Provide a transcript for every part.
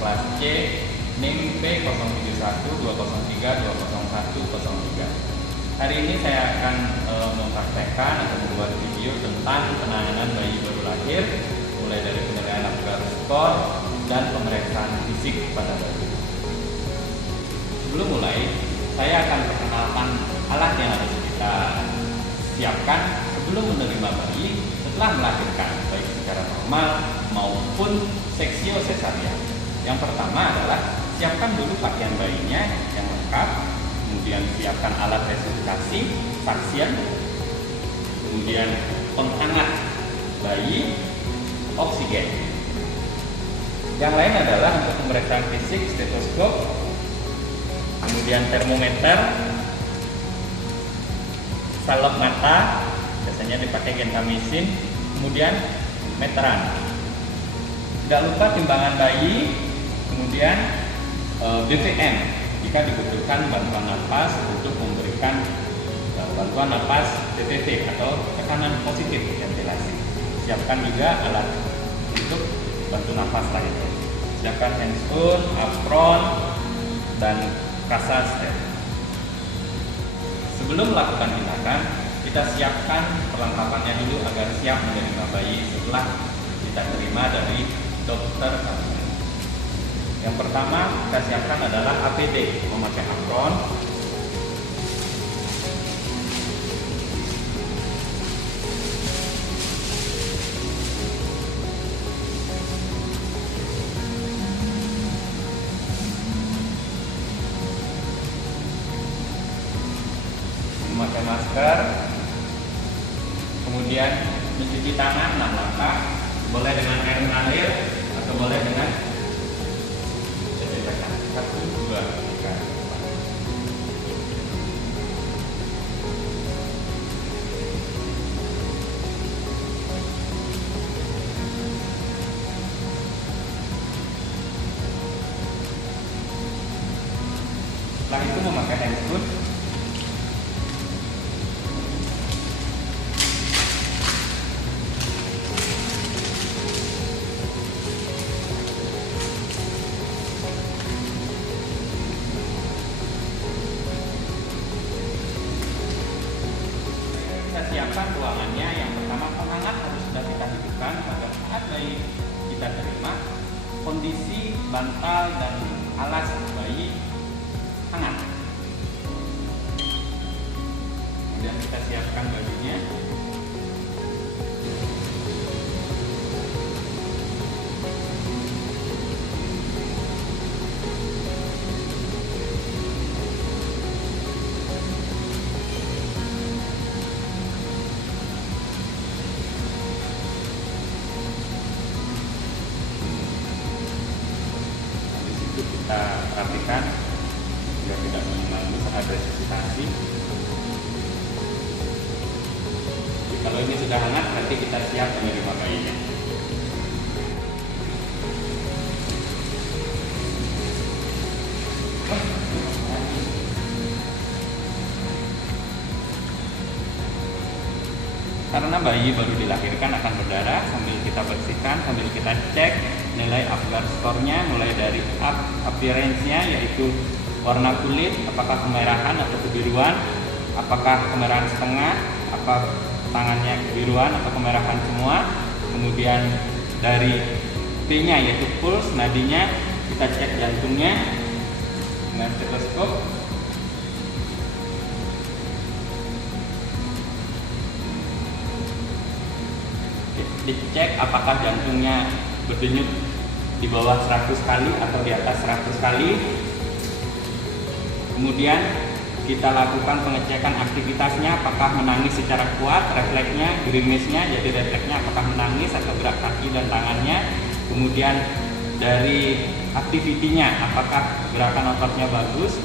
kelas C, NIM P071203200103. Hari ini saya akan mempraktekkan atau membuat video tentang penanganan bayi baru lahir, mulai dari penilaian Apgar skor dan pemeriksaan fisik pada bayi. Sebelum mulai, saya akan perkenalkan alat yang harus kita siapkan sebelum menerima bayi setelah melahirkan, baik secara normal maupun seksio sesarian. Yang pertama adalah siapkan dulu pakaian bayinya yang lengkap, kemudian siapkan alat resusitasi, suction, kemudian penghangat bayi, oksigen. Yang lain adalah untuk pemeriksaan fisik, stetoskop, kemudian termometer, salep mata, biasanya dipakai gentamisin, kemudian meteran. Tidak lupa timbangan bayi, kemudian BVM jika dibutuhkan bantuan napas untuk memberikan bantuan napas TTV atau tekanan positif ventilasi. Siapkan juga alat untuk bantu napas lainnya. Siapkan handphone, apron, dan kasa stem. Sebelum melakukan tindakan, kita siapkan perlengkapannya dulu agar siap menerima bayi setelah kita terima dari dokter kandungan. Yang pertama kita siapkan adalah APD, memakai apron, memakai masker, kemudian mencuci tangan 6 langkah, boleh dengan air mengalir atau boleh dengan disinfektan. 1, 2, 3. Setelah itu memakai handphone. Siapkan ruangannya. Yang pertama, penghangat harus sudah kita hidupkan agar saat bayi kita terima, kondisi bantal dan alas bayi hangat. Kemudian kita siapkan bajunya. Kita rapikan biar tidak mengganggu saat resusitasi. Jadi, kalau ini sudah hangat, berarti kita siap menerima bayinya. Karena bayi baru dilahirkan akan berdarah, sambil kita bersihkan, sambil kita cek nilai Apgar skornya, mulai dari appearance-nya, yaitu warna kulit, apakah kemerahan atau kebiruan, apakah kemerahan setengah, apa tangannya kebiruan atau kemerahan semua. Kemudian dari P-nya yaitu puls, nadinya, kita cek jantungnya dengan stetoskop. Dicek apakah jantungnya berdenyut di bawah 100 kali atau di atas 100 kali. Kemudian kita lakukan pengecekan aktivitasnya, apakah menangis secara kuat, refleksnya, grimace-nya, jadi refleksnya apakah menangis atau gerak kaki dan tangannya. Kemudian dari activity-nya, apakah gerakan ototnya bagus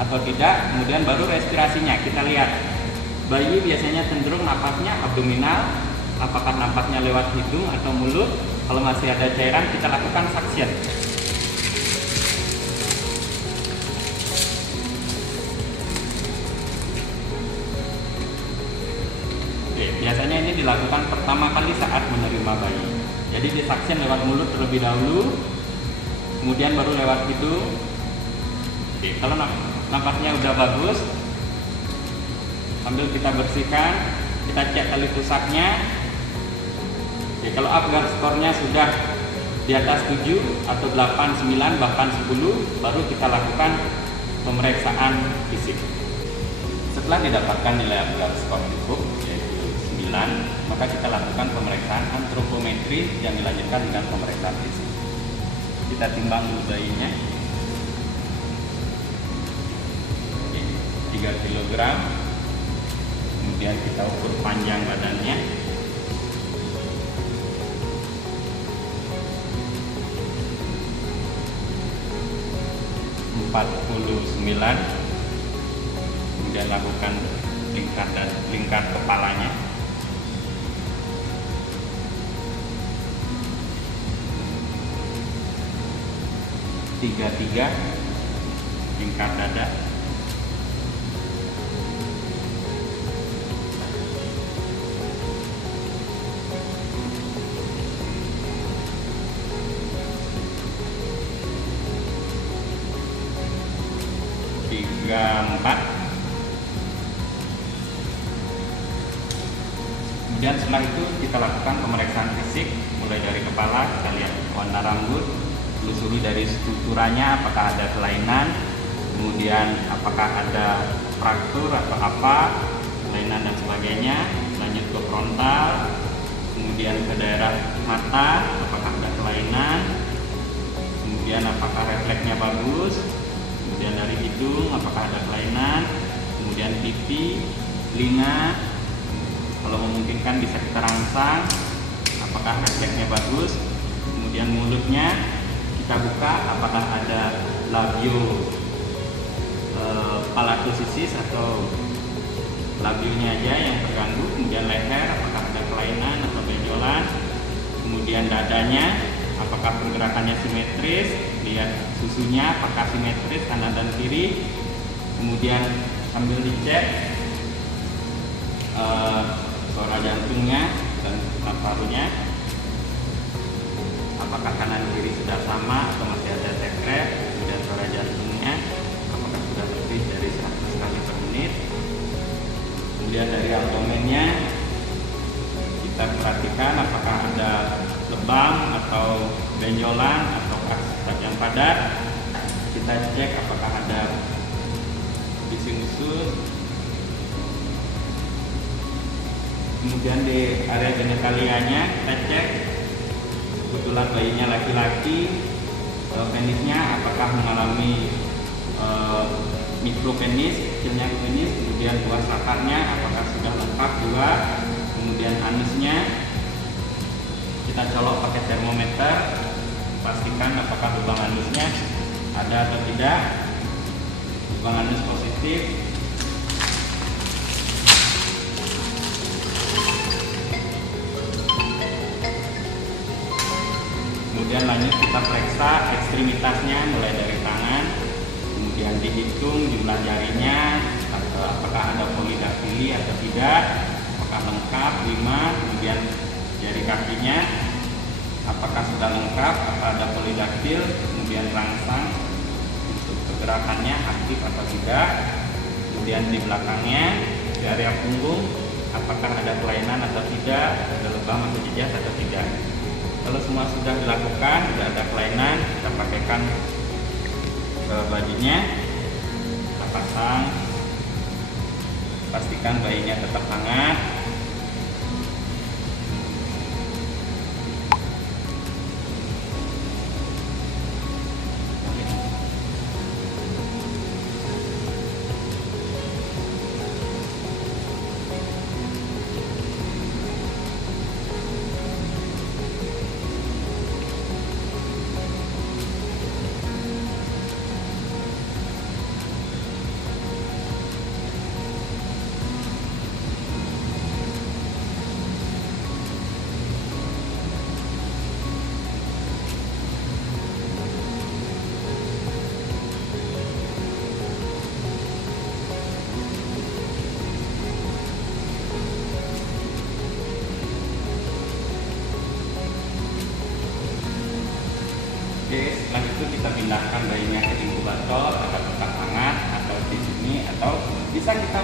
atau tidak. Kemudian baru respirasinya, kita lihat bayi biasanya cenderung napasnya abdominal, apakah nampaknya lewat hidung atau mulut. Kalau masih ada cairan, kita lakukan suction. Oke, biasanya ini dilakukan pertama kali saat menerima bayi. Jadi di suction lewat mulut terlebih dahulu, kemudian baru lewat hidung. Oke, kalau napasnya udah bagus, sambil kita bersihkan, kita cek tali pusatnya. Oke, kalau Apgar skornya sudah di atas 7 atau 8, 9, bahkan 10, baru kita lakukan pemeriksaan fisik. Setelah didapatkan nilai Apgar skor cukup, yaitu 9, maka kita lakukan pemeriksaan antropometri yang dilanjutkan dengan pemeriksaan fisik. Kita timbang dulu bayinya. Oke, 3 kg. Kemudian kita ukur panjang badannya. Kemudian lakukan lingkar kepalanya. Tiga lingkar dada. Kemudian setelah itu kita lakukan pemeriksaan fisik, mulai dari kepala, kita lihat warna rambut, telusuri dari strukturanya apakah ada kelainan, kemudian apakah ada fraktur atau apa, kelainan dan sebagainya. Lanjut ke frontal, kemudian ke daerah mata, apakah ada kelainan, kemudian apakah refleksnya bagus, kemudian dari hidung apakah ada kelainan, kemudian pipi, telinga, kalau memungkinkan bisa kita rangsang apakah refleksnya bagus, kemudian mulutnya kita buka apakah ada labio palatosisis atau labionya aja yang terganggu, kemudian leher apakah ada kelainan atau benjolan, kemudian dadanya apakah pergerakannya simetris, lihat susunya apakah simetris kanan dan kiri, kemudian sambil dicek suara jantungnya dan paru-parunya apakah kanan kiri sudah sama atau masih ada sekret, kemudian suara jantungnya apakah sudah lebih dari 100 kali per menit. Kemudian dari abdomennya kita perhatikan apakah ada lebam atau benjolan atau sifat yang padat. Kita cek apakah ada bising usus. Kemudian di area genitalianya kita cek, kebetulan bayinya laki-laki, penisnya apakah mengalami mikropenis, kecilnya penis, kemudian buah sakarnya apakah sudah lengkap juga, kemudian anusnya kita colok pakai termometer, pastikan apakah lubang anusnya ada atau tidak. Lubang anus positif, kemudian lanjut kita periksa ekstremitasnya mulai dari tangan, kemudian dihitung jumlah jarinya, atau apakah ada polidaktili atau tidak, apakah lengkap 5, kemudian jari kakinya apakah sudah lengkap, apakah ada polidaktil, kemudian rangsang untuk pergerakannya aktif atau tidak, kemudian di belakangnya di area punggung apakah ada kelainan atau tidak, ada lebam atau jejak atau tidak. Kalau semua sudah dilakukan, tidak ada kelainan, kita pakaikan bajunya, kita pasang, pastikan bayinya tetap hangat. Oke, setelah itu kita pindahkan bayinya ke inkubator agar tetap hangat, atau di sini, atau bisa kita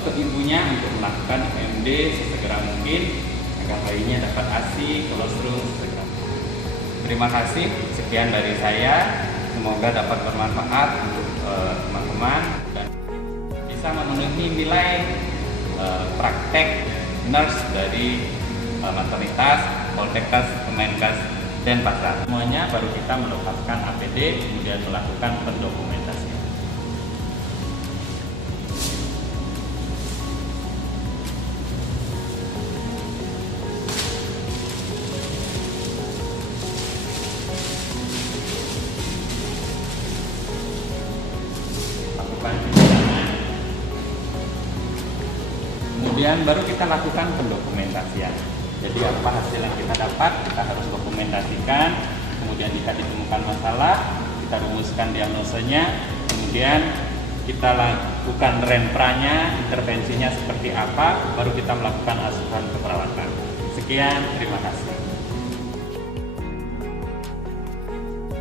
ke ibunya untuk melakukan IMD sesegera mungkin agar bayinya dapat ASI, kolostrum segera. Terima kasih, sekian dari saya. Semoga dapat bermanfaat untuk teman-teman dan bisa memenuhi nilai praktek nurse dari maternitas, Poltekkes, Kemenkes, Denpasar. Semuanya baru kita melepaskan APD, kemudian melakukan pendokumentasian. Lakukan penjelasan. Kemudian baru kita lakukan pendokumentasian. Jadi apa hasil yang kita dapat, kita harus dokumentasikan. Kemudian jika ditemukan masalah, kita rumuskan diagnosanya. Kemudian kita lakukan renpranya, intervensinya seperti apa, baru kita melakukan asuhan keperawatan. Sekian, terima kasih.